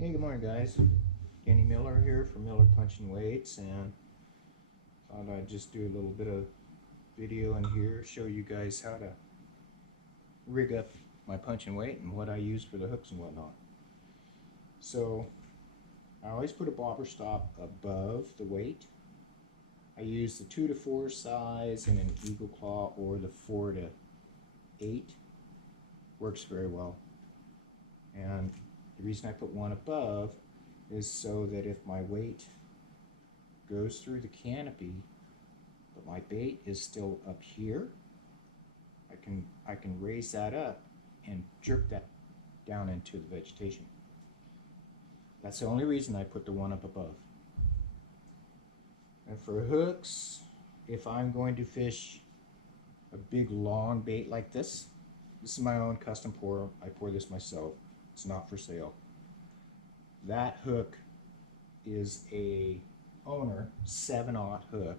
Hey, good morning, guys. Danny Miller here from Miller Punchin Weights, and thought I'd just do a little bit of video in here, show you guys how to rig up my punching weight and what I use for the hooks and whatnot. So I always put a bobber stop above the weight. I use the 2 to 4 size in an eagle claw or the 4 to 8. Works very well. And the reason I put one above is so that if my weight goes through the canopy, but my bait is still up here, I can raise that up and jerk that down into the vegetation. That's the only reason I put the one up above. And for hooks, if I'm going to fish a big long bait like this is my own custom pour. I pour this myself. It's not for sale. That hook is a owner 7/0 hook.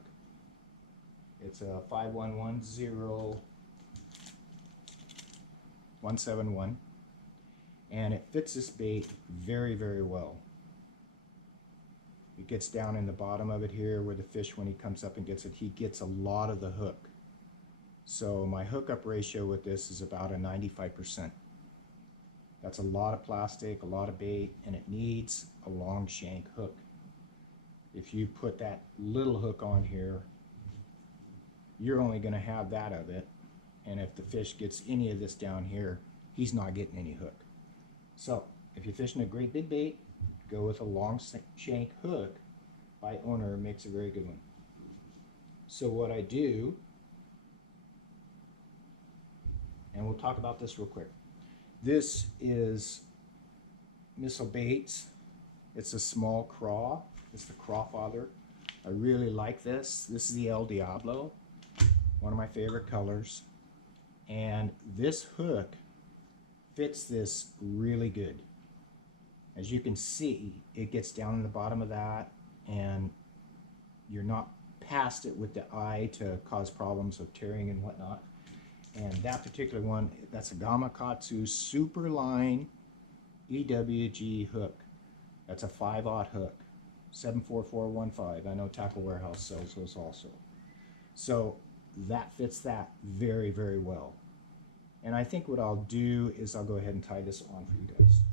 It's a 5110171, and it fits this bait very, very well. It gets down in the bottom of it here where the fish, when he comes up and gets it, he gets a lot of the hook. So my hookup ratio with this is about a 95%. That's a lot of plastic, a lot of bait, and it needs a long shank hook. If you put that little hook on here, you're only going to have that of it, and if the fish gets any of this down here, he's not getting any hook. So if you're fishing a great big bait, go with a long shank hook by owner. Makes a very good one. So what I do, and we'll talk about this real quick. This is Missile Baits. It's a small craw. It's the Craw Father. I really like this. This is the El Diablo, one of my favorite colors. And this hook fits this really good. As you can see, it gets down in the bottom of that, and you're not past it with the eye to cause problems of tearing and whatnot. And that particular one, that's a Gamakatsu Superline EWG hook. That's a 5/0 hook, 74415. I know Tackle Warehouse sells those also. So that fits that very, very well. And I think what I'll do is I'll go ahead and tie this on for you guys.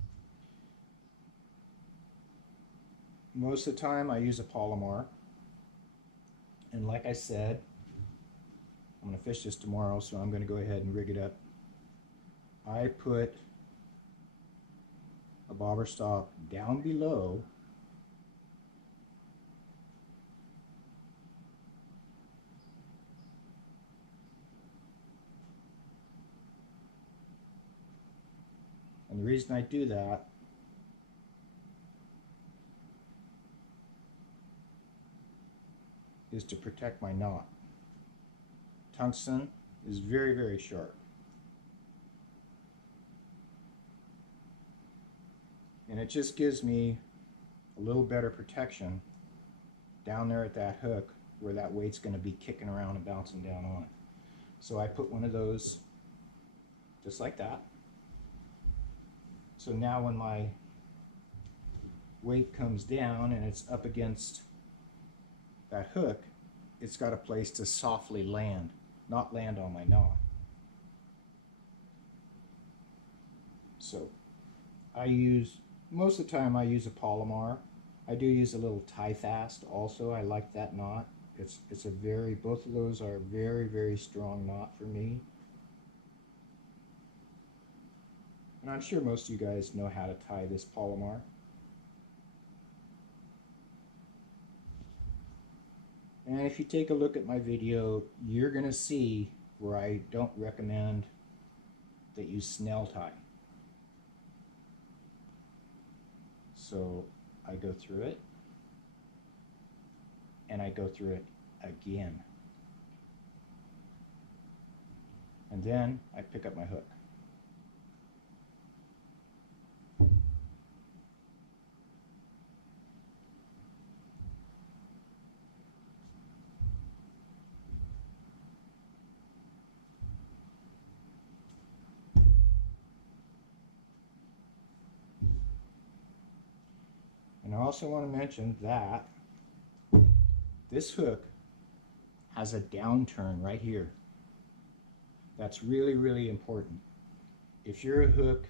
Most of the time I use a Palomar. And like I said, I'm going to fish this tomorrow, so I'm going to go ahead and rig it up. I put a bobber stop down below and the reason I do that is to protect my knot. Tungsten is very, very sharp. And it just gives me a little better protection down there at that hook where that weight's going to be kicking around and bouncing down on it. So I put one of those just like that. So now when my weight comes down and it's up against that hook, it's got a place to softly land, not land on my knot. So I use, most of the time I use a Palomar. I do use a little tie fast also. I like that knot. It's a very, both of those are very, very strong knot for me. And I'm sure most of you guys know how to tie this Palomar. And if you take a look at my video, you're going to see where I don't recommend that you snell tie. So I go through it, and I go through it again. And then I pick up my hook. also want to mention that this hook has a downturn right here. That's really, really important. If your hook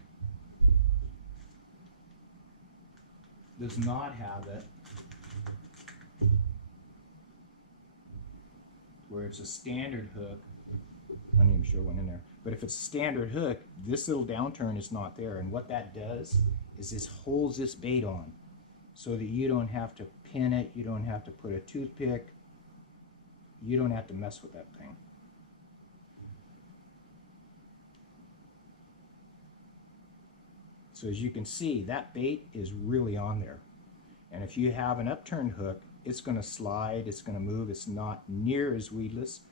does not have it, where it's a standard hook, I'm not even sure one in there, but if it's a standard hook, this little downturn is not there, and what that does is this holds this bait on so that you don't have to pin it, you don't have to put a toothpick, you don't have to mess with that thing. So as you can see, that bait is really on there. And if you have an upturned hook, it's going to slide, it's going to move, it's not near as weedless.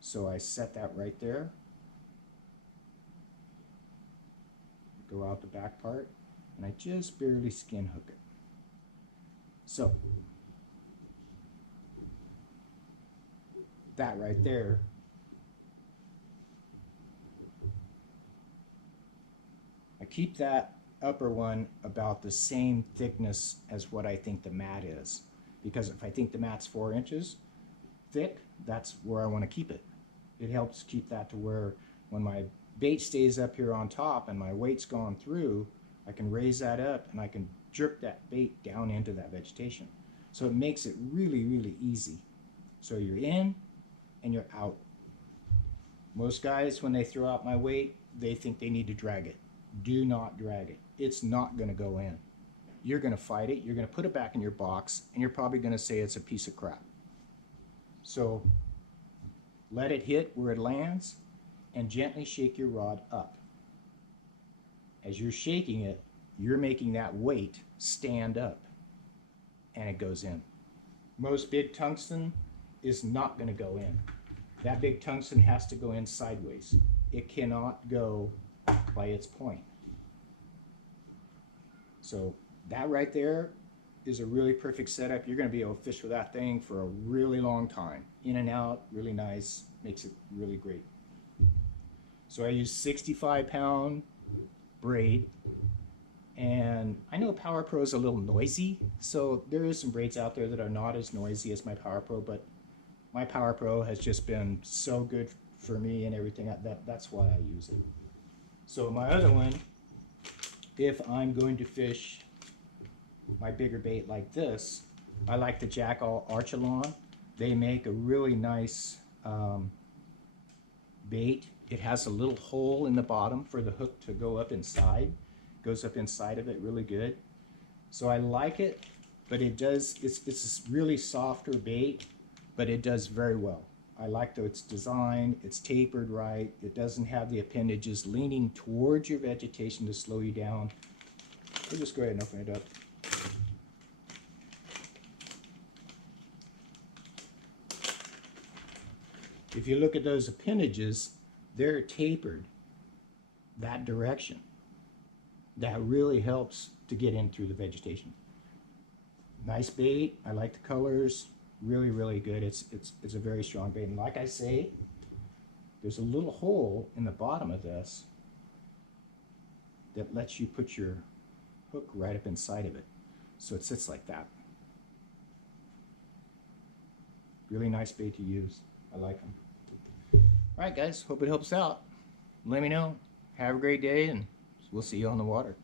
So I set that right there. Go out the back part, and I just barely skin hook it. So that right there I keep that upper one about the same thickness as what I think the mat is, because if I think the mat's 4 inches thick, that's where I want to keep it. It helps keep that to where when my bait stays up here on top and my weight's gone through, I can raise that up and I can jerk that bait down into that vegetation. So it makes it really, really easy. So you're in and you're out. Most guys, when they throw out my weight, they think they need to drag it. Do not drag it. It's not going to go in. You're going to fight it. You're going to put it back in your box, and you're probably going to say it's a piece of crap. So let it hit where it lands and gently shake your rod up. As you're shaking it, you're making that weight stand up, and it goes in. Most big tungsten is not going to go in. That big tungsten has to go in sideways. It cannot go by its point. So that right there is a really perfect setup. You're going to be able to fish with that thing for a really long time. In and out, really nice, makes it really great. So I use 65-pound braid, and I know Power Pro is a little noisy, so there is some braids out there that are not as noisy as my Power Pro, but my Power Pro has just been so good for me and everything. That's why I use it. So my other one, if I'm going to fish my bigger bait like this, I like the Jackall Archelon. They make a really nice bait. It has a little hole in the bottom for the hook to go up inside. Goes up inside of it really good. So I like it, but it does, it's a really softer bait, but it does very well. I like that it's designed, it's tapered right, it doesn't have the appendages leaning towards your vegetation to slow you down. We'll just go ahead and open it up. If you look at those appendages, they're tapered that direction. That really helps to get in through the vegetation. Nice bait, I like the colors. Really, really good. It's a very strong bait. And like I say, there's a little hole in the bottom of this that lets you put your hook right up inside of it. So it sits like that. Really nice bait to use. I like them. All right, guys. Hope it helps out. Let me know. Have a great day, and we'll see you on the water.